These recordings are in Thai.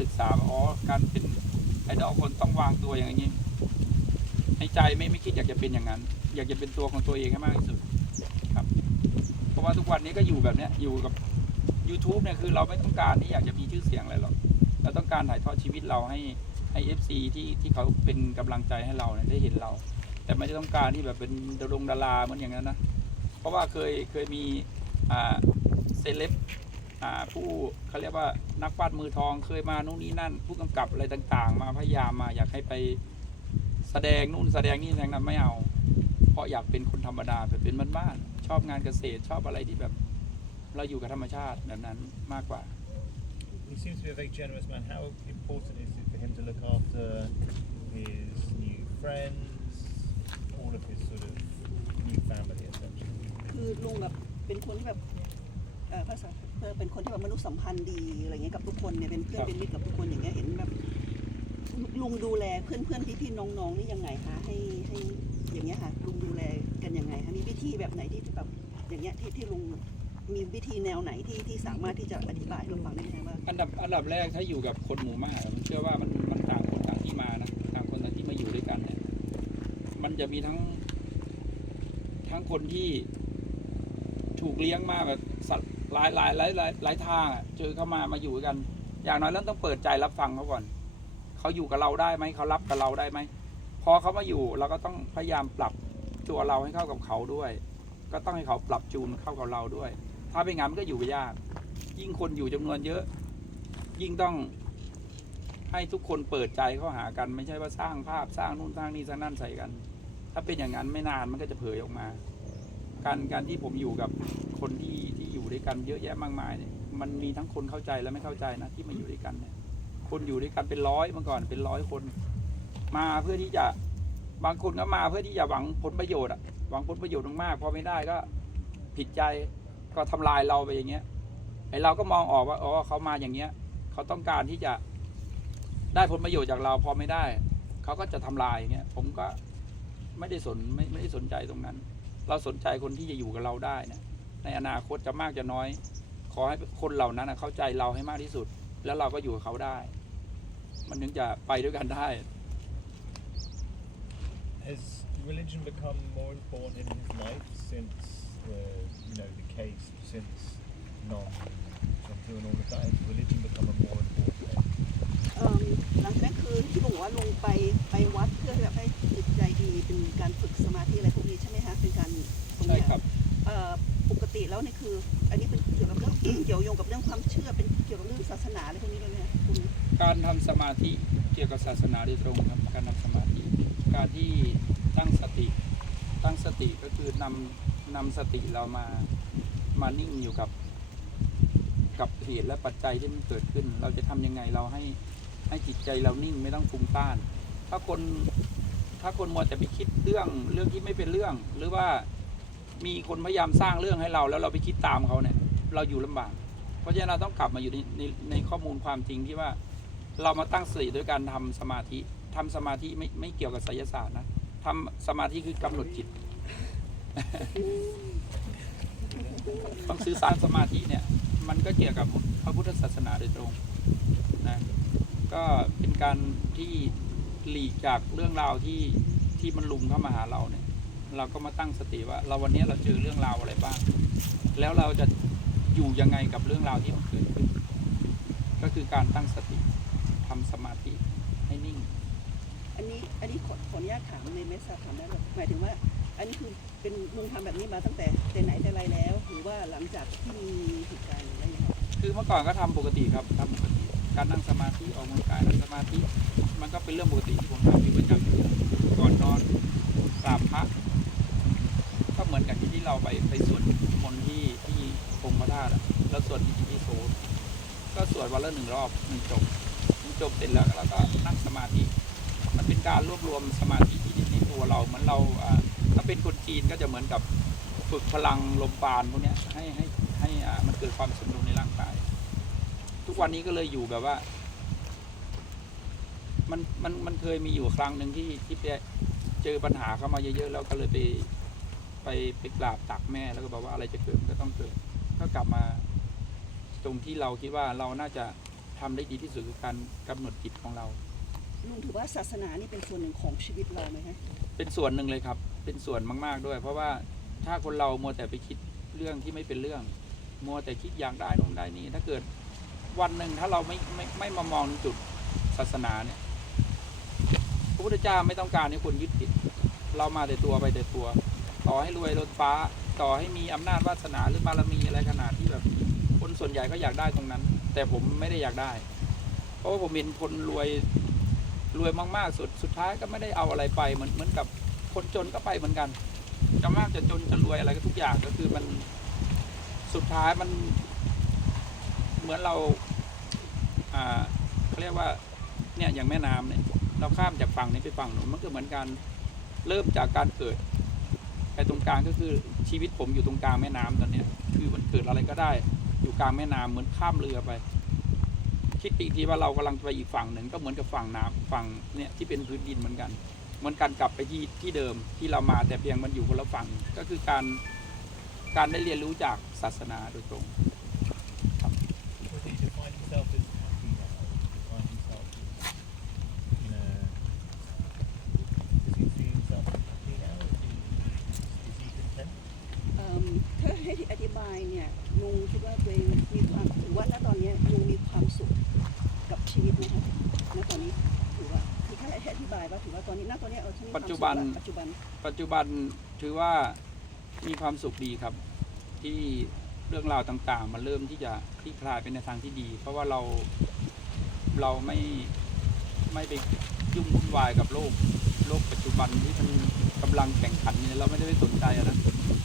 ศึกษาอ๋อการเป็นไอดอลคนต้องวางตัวอย่างนี้ในใจไม่ไม่คิดอยากจะเป็นอย่างนั้น อยากจะเป็นตัวของตัวเองให้มากที่สุดครับ เพราะว่าทุกวันนี้ก็อยู่แบบเนี้ยอยู่กับ YouTube เนี่ยคือเราไม่ต้องการที่อยากจะมีชื่อเสียงอะไรหรอกเราต้องการถ่ายทอดชีวิตเราให้ให้เอฟซีที่ที่เขาเป็นกำลังใจให้เราเนี่ยได้เห็นเรา แต่ไม่ได้ต้องการที่แบบเป็นดารงดาราเหมือนอย่างนั้นนะเพราะว่าเคยเคยมีอ่าเซเลบ ผู้เขาเรียกว่านักวาดมือทองเคยมานู่นนี่นั่น ผู้กำกับอะไรต่างๆ มาพยายามมาอยากให้ไปแสดงนู่นแสดงนี่แสดงนั้นไม่เอา เพราะอยากเป็นคนธรรมดาแบบเป็นบ้านๆชอบงานเกษตรชอบอะไรที่แบบ เราอยู่กับธรรมชาติแบบนั้นมากกว่า He seems to be a very generous man. How important is it for him to look after his new friends, all of his sort of new family, essentially? คือลุงแบบเป็นคนที่แบบเอ่อภาษา เออเป็นคนที่แบบมนุษยสัมพันธ์ดีอะไรเงี้ยกับทุกคนเนี่ยเป็นเพื่อนครับเป็นมิตรกับทุกคนอย่างเงี้ยเห็นแบบลุงดูแลเพื่อนเพื่อนพี่พี่ๆน้องๆนี่ยังไงคะให้ให้อย่างเงี้ยค่ะลุงดูแลกันยังไงคะมีวิธีแบบไหนที่แบบอย่างเงี้ยที่ที่ลุงมีวิธีแนวไหนที่ที่สามารถที่จะอธิบายให้เราฟังได้ไหมคะว่าอันดับอันดับแรกถ้าอยู่กับคนหมู่มากอะผมเชื่อว่ามันมันต่างคนต่างที่มานะต่างคนต่างที่มาอยู่ด้วยกันเนี่ยมันจะมีทั้งทั้งคนที่ถูกเลี้ยงมาแบบสัตว์ หลายหลายหลายหลายหลายทางอะเจอเข้ามามาอยู่ด้วยกัน อย่างน้อยเราต้องเปิดใจรับฟังเขาก่อนเขาอยู่กับเราได้ไหมเขารับกับเราได้ไหมพอเขามาอยู่เราก็ต้องพยายามปรับตัวเราให้เข้ากับเขาด้วย ก็ต้องให้เขาปรับจูนเข้ากับเราด้วย ถ้าเป็นงานมันก็อยู่ไปยาก ยิ่งคนอยู่จำนวนเยอะ ยิ่งต้องให้ทุกคนเปิดใจเข้าหากันไม่ใช่ว่าสร้างภาพสร้างนู่นสร้างนี่สร้างนั่นใส่กัน ถ้าเป็นอย่างนั้นไม่นานมันก็จะเผยออกมา การการที่ผมอยู่กับคนที่ที่อยู่ด้วยกันเยอะแยะมากมายเนี่ยมันมีทั้งคนเข้าใจและไม่เข้าใจนะที่มาอยู่ด้วยกันเนี่ยคนอยู่ด้วยกันเป็นร้อยเมื่อก่อนเป็นร้อยคน มาเพื่อที่จะบางคนก็มาเพื่อที่จะหวังผลประโยชน์อะหวังผลประโยชน์มากๆพอไม่ได้ก็ผิดใจก็ทำลายเราไปอย่างเงี้ยไอเราก็มองออกว่าอ๋อเขามาอย่างเงี้ยเขาต้องการที่จะได้ผลประโยชน์จากเราพอไม่ได้ เขาก็จะทำลายอย่างเงี้ยผมก็ไม่ได้สนไม่ไม่ได้สนใจตรงนั้น เราสนใจคนที่จะอยู่กับเราได้เนี่ยในอนาคตจะมากจะน้อย ขอให้คนเหล่านั้นนะเข้าใจเราให้มากที่สุด แล้วเราก็อยู่กับเขาได้ มันถึงจะไปด้วยกันได้ Has religion become more important in his life since the, you know, the case, since non doing all of that? Has religion become a more important thing? เอิ่มหลังจากนั้นคือที่ลุงบอกว่าลุงไปไปวัดเพื่อแบบให้จิตใจดีเป็นการฝึกสมาธิอะไร แล้วนี่คือ อันนี้เป็นเกี่ยวกับเรื่อง เกี่ยวโยงกับเรื่องความเชื่อเป็นเกี่ยวกับเรื่องศาสนาอะไรพวกนี้ด้วยไหมคะคุณการทำสมาธิเกี่ยวกับศาสนาโดยตรงครับ การทำสมาธิ การที่ตั้งสติ ตั้งสติก็คือนำนำสติเรามามานิ่งอยู่กับกับเหตุและปัจจัยที่มันเกิดขึ้น เราจะทำยังไงเราให้ให้จิตใจเรานิ่งไม่ต้องฟุ้งซ่าน ถ้าคนถ้าคนมัวแต่ไปคิดเรื่องเรื่องที่ไม่เป็นเรื่อง หรือว่า มีคนพยายามสร้างเรื่องให้เราแล้วเราไปคิดตามเขาเนี่ย เราอยู่ลำบาก เพราะฉะนั้นเราต้องกลับมาอยู่ในในในข้อมูลความจริงที่ว่าเรามาตั้งสติด้วยการทำสมาธิทำสมาธิไม่ไม่เกี่ยวกับไสยศาสตร์นะทำสมาธิคือกำหนดจิต ต้องสื่อสารสมาธิเนี่ย มันก็เกี่ยวกับพระพุทธศาสนาโดยตรงนะก็เป็นการที่หลีกจากเรื่องราวที่ที่มันลุมเข้ามาหาเราเนี่ย เราก็มาตั้งสติว่า เราวันนี้เราเจอเรื่องราวอะไรบ้าง แล้วเราจะอยู่ยังไงกับเรื่องราวที่มันเกิดขึ้น ก็คือการตั้งสติทำสมาธิให้นิ่ง อันนี้อันนี้ขอขออนุญาตถามในเมสซาถามได้เลยหมายถึงว่า อันนี้คือเป็นลุงทำแบบนี้มาตั้งแต่แต่ไหนแต่ไรแล้ว หรือว่าหลังจากที่มีเหตุการณ์อะไรอย่างเงี้ยคะคือเมื่อก่อนก็ทำปกติครับทำปกติการนั่งสมาธิออกกำลังกายนั่งสมาธิ มันก็เป็นเรื่องปกติที่ผมทำอยู่ประจำอยู่ก่อนนอนกราบพระก็ เหมือนกับที่ที่เราไปไปสวดมนต์ที่ที่องค์พระธาตุอะแล้วสวดอิติปิโสก็สวดวันละหนึ่งรอบหนึ่งจบหนึ่งจบเสร็จแล้วแล้วก็นั่งสมาธิ มันเป็นการรวบรวมสมาธิที่ในตัวเราเหมือนเราถ้าเป็นคนจีนก็จะเหมือนกับฝึกพลังลมปราณพวกนี้ให้ให้ให้อ่ามันเกิดความสมดุลในร่างกาย ทุกวันนี้ก็เลยอยู่แบบว่า มันมันมันเคยมีอยู่ครั้งหนึ่งที่ที่เจอปัญหาเข้ามาเยอะๆแล้วก็เลยไป ไปไปกราบตักแม่แล้วก็บอกว่าอะไรจะเกิดมันก็ต้องเกิด ก็กลับมา ตรงที่เราคิดว่าเราน่าจะพทำได้ดีที่สุดคือการกำหนดจิตของเราลุงถือว่าศาสนานี่เป็นส่วนหนึ่งของชีวิตเราไหมคะเป็นส่วนหนึ่งเลยครับ เป็นส่วนมาก ๆด้วย เพราะว่าถ้าคนเรามัวแต่ไปคิดเรื่องที่ไม่เป็นเรื่อง มัวแต่คิดอยากได้นู่นได้นี่ ถ้าเกิดวันหนึ่งถ้าเราไม่ไม่ไม่มามองจุดศาสนาเนี่ยพระพุทธเจ้าไม่ต้องการให้คนยึดติด เรามาแต่ตัวไปแต่ตัว ต่อให้รวยรถฟ้า ต่อให้มีอำนาจวาสนาหรือบารมีอะไรขนาดที่แบบ คนส่วนใหญ่ก็อยากได้ตรงนั้น แต่ผมไม่ได้อยากได้ เพราะว่าผมเห็นคนรวยรวยมากๆสุดสุดท้ายก็ไม่ได้เอาอะไรไปเหมือนเหมือนกับคนจนก็ไปเหมือนกันจะมากจะจนจะรวยอะไรก็ทุกอย่างก็คือมันสุดท้ายมันเหมือนเราอ่าเขาเรียกว่าเนี่ยอย่างแม่น้ำเนี่ยเราข้ามจากฝั่งนี้ไปฝั่งนู้นมันก็เหมือนการเริ่มจากการเกิด ไปตรงกลางก็คือชีวิตผมอยู่ตรงกลางแม่น้ำตอนเนี้ย คือมันเกิดอะไรก็ได้ อยู่กลางแม่น้ำเหมือนข้ามเรือไป คิดอีกทีว่าเรากำลังไปอีกฝั่งหนึ่งก็เหมือนกับฝั่งน้ำฝั่งเนี่ยที่เป็นพื้นดินเหมือนกันเหมือนกันกลับไปที่ที่เดิมที่เรามาแต่เพียงมันอยู่คนละฝั่งก็คือการการได้เรียนรู้จากศาสนาโดยตรง Does he define himself as happy now? Define himself as, you know, does he see himself as happy now? Is he, is he content? เอิ่มถ้าให้อธิบายเนี่ยลุ งคิดว่าตัวเองมีความถือว่าณตอนเนี้ยลุงมีความสุขกับชีวิตนะคะณตอนนี้ถือว่าคือถ้าให้อธิบายว่าถือว่าตอนนี้ณตอนเนี้ยเออฉันมีความปัจจุสุขบันละปัจจุบันปัจจุบันถือว่ามีความสุขดีครับ ที่เรื่องราวต่างๆ มันเริ่มที่จะคลี่คลายไปในทางที่ดี เพราะว่าเราเราไม่ไม่ไปยุ่งวุ่นวายกับโลกโลกปัจจุบันที่มันกำลังแข่งขันเนี่ยเราไม่ได้ไปสนใจอะนะ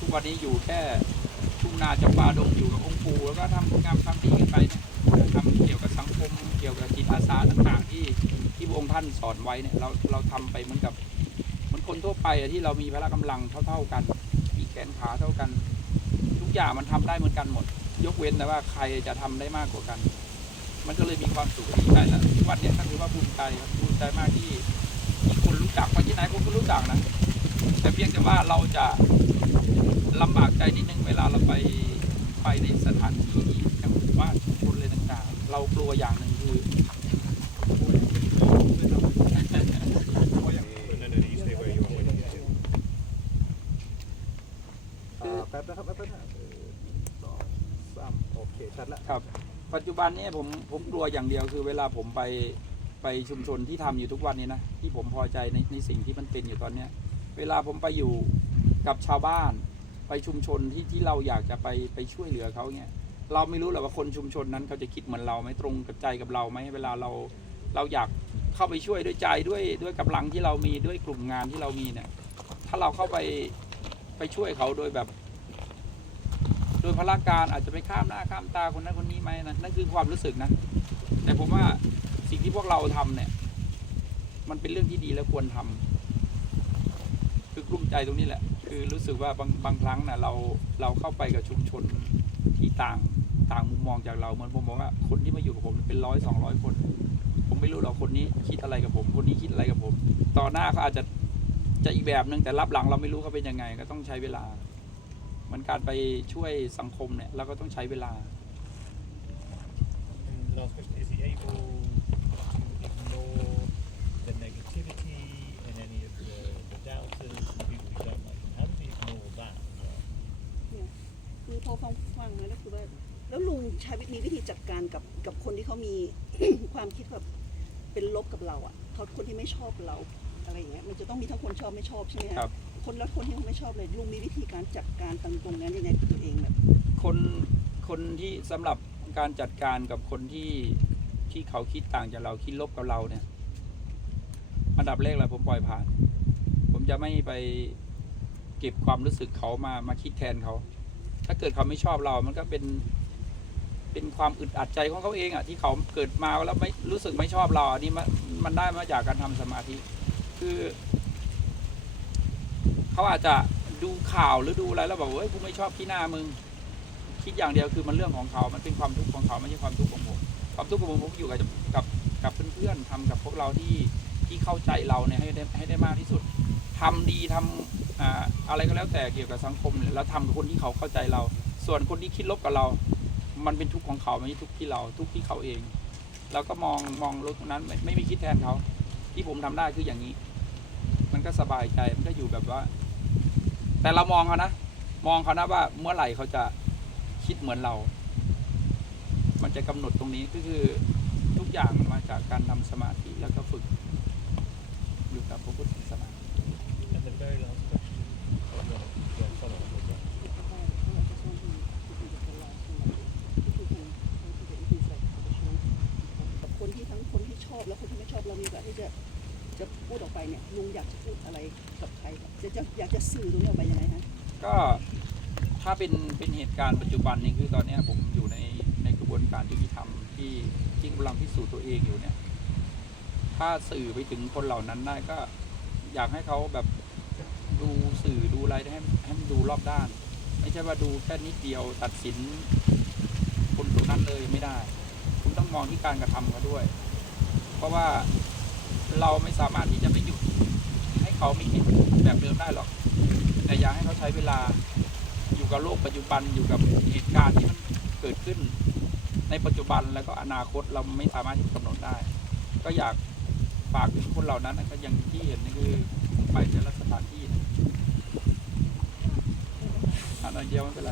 ทุกวันนี้อยู่แค่ทุ่ง นาจำปาดงอยู่กับองค์ปู่แล้วก็ทำงามความดีกันไปเนี่ยทำเกี่ยวกับสังคม เกี่ยวกับจิตอาสาต่างๆที่ที่องค์ท่านสอนไว้เนี่ยเราเราทำไปเหมือนกับเหมือนคนทั่วไปอะที่เรามีพละกำลังเท่า ๆกัน มีแขนขาเท่ากัน ทุกอย่างมันทำได้เหมือนกันหมด ยกเว้นแต่ว่าใครจะทำได้มากกว่ากัน มันก็เลยมีความสุขดีใจนะทุกวันเนี้ยก็ถือว่าภูมิใจครับภูมิใจมากที่ที่คนรู้จักไปที่ไหนคนก็รู้จักนะแต่เพียงแต่ว่าเราจะ ลำบากใจนิดนึงเวลาเราไปไปในสถานที่ที่อย่างหมู่บ้านชุมชนเลยต่างๆ เรากลัวอย่างหนึ่งคือ No, no, you stay where you are when you get here. อ่าแป๊บนะครับแป๊บนะครับหนึ่งสองสามโอเค ชัดล้วครับ ปัจจุบันเนี้ผมผมกลัวอย่างเดียวคือเวลาผมไปไปชุมชนที่ทำอยู่ทุกวันนี้นะที่ผมพอใจในในสิ่งที่มันเป็นอยู่ตอนเนี้ย เวลาผมไปอยู่ กับชาวบ้านไปชุมชนที่ที่เราอยากจะไปไปช่วยเหลือเขาเนี่ยเราไม่รู้หรอกว่าคนชุมชนนั้นเขาจะคิดเหมือนเราไหมตรงกับใจกับเราไหมเวลาเราเราอยากเข้าไปช่วยด้วยใจด้วยด้วยกำลังที่เรามีด้วยกลุ่มงานที่เรามีเนี่ย ถ้าเราเข้าไปไปช่วยเขาโดยแบบ โดยพละการอาจจะไปข้ามหน้าข้ามตาคนนั้นคนนี้ไหมนะนั่นคือความรู้สึกนะ แต่ผมว่าสิ่งที่พวกเราทำเนี่ย มันเป็นเรื่องที่ดีและควรทำคือกลุ้มใจตรงนี้แหละ คือรู้สึกว่าบางบางครั้งนะเราเราเข้าไปกับชุมชนที่ต่างต่างมุมมองจากเราเหมือนผมบอกว่าคนที่มาอยู่กับผมเป็นร้อยสองร้อยคน ผมไม่รู้หรอกคนนี้คิดอะไรกับผม คนนี้คิดอะไรกับผม ต่อหน้าเขาอาจจะจะอีกแบบหนึ่งแต่รับหลังเราไม่รู้เขาเป็นยังไง ก็ต้องใช้เวลาเหมือนการไปช่วยสังคมเนี่ยเราก็ต้องใช้เวลา And last question, is he able to ignore the negativity and any of the, the doubters, the people who don't like him? How does he ignore that? as well? คือพอฟังฟังแล้วก็คือว่า แล้วลุงใช้วิมีวิธีจัดการกับกับคนที่เขามี ความคิดแบบเป็นลบกับเราอะเขาคนที่ไม่ชอบเราอะไรอย่างเงี้ยมันจะต้องมีทั้งคนชอบไม่ชอบใช่ไหมะครับคนแล้วคนที่ไม่ชอบเลยลุงมีวิธีการจัดการตรงตรงนั้นยังไงกับตัวเองแบบคนคนที่สำหรับการจัดการกับคนที่ที่เขาคิดต่างจากเราคิดลบกับเราเนี่ยอันดับแรกเลยผมปล่อยผ่าน ผมจะไม่ไปเก็บความรู้สึกเขามามาคิดแทนเขา ถ้าเกิดเขาไม่ชอบเรา มันก็เป็น เป็นความอึดอัดใจของเขาเองอะที่เขาเกิดมาแล้วไม่รู้สึกไม่ชอบเราอันนี้มันมันได้มาจากการทำสมาธิ คือเขาอาจจะดูข่าวหรือดูอะไรแล้วบอกว่าเฮ้ยกูไม่ชอบที่หน้ามึง คิดอย่างเดียวคือมันเรื่องของเขา มันเป็นความทุกข์ของเขาไม่ใช่ความทุกข์ของผมความทุกข์ของผมผมอยู่กับกับกับเพื่อนๆทำกับพวกเราที่ที่เข้าใจเราเนี่ยให้ได้ให้ได้มากที่สุดทำดีทำอ่าอะไรก็แล้วแต่เกี่ยวกับสังคมแล้วทำกับคนที่เขาเข้าใจเรา ส่วนคนที่คิดลบกับเรา มันเป็นทุกข์ของเขาไม่ใช่ทุกข์ที่เราทุกข์ที่เขาเองเราก็มองมองรถตรงนั้นไม่ไม่มีคิดแทนเขาที่ผมทำได้คืออย่างนี้ มันก็สบายใจมันก็อยู่แบบว่า แต่เรามองเขานะมองเขานะว่าเมื่อไหร่เขาจะคิดเหมือนเรา มันจะกำหนดตรงนี้ก็คือทุกอย่างมาจากการทำสมาธิแล้วก็ฝึกอยู่กับพระพุทธศาสนา And the very last question. Oh, you want to go follow up with that? กับคนที่ทั้งคนที่ชอบและคนที่ไม่ชอบเรามีโอกาส ที่จะจะพูดออกไปเนี่ยลุงอยากจะพูดอะไรกับใครครับจะจะอยากจะสื่อตรงนี้ออกไปยังไงฮะก็ถ้าเป็นเป็นเหตุการณ์ปัจจุบันนี้คือตอนเนี้ยผมอยู่ในในกระบวนการยุติธรรมที่ที่กำลังพิสูจน์ตัวเองอยู่เนี่ย ถ้าสื่อไปถึงคนเหล่านั้นได้ก็อยากให้เขาแบบดูสื่อดูอะไรให้ให้มันดูรอบด้าน ไม่ใช่ว่าดูแค่นิดเดียวตัดสิน คนตรงนั้นเลยไม่ได้ คุณต้องมองที่การกระทำเขาด้วย เพราะว่า เราไม่สามารถที่จะไปหยุดให้เขามีเหตุแบบเดิมได้หรอก แต่อยากให้เขาใช้เวลาอยู่กับโลกปัจจุบันอยู่กับเหตุการณ์ที่มันเกิดขึ้น ในปัจจุบันแล้วก็อนาคตเราไม่สามารถที่จะกำหนดได้ ก็อยากฝากถึงคนเหล่านั้นก็อย่างที่เห็นนี่คือไปแต่ละสถานที่อันนั้นเดียวไม่เป็นไร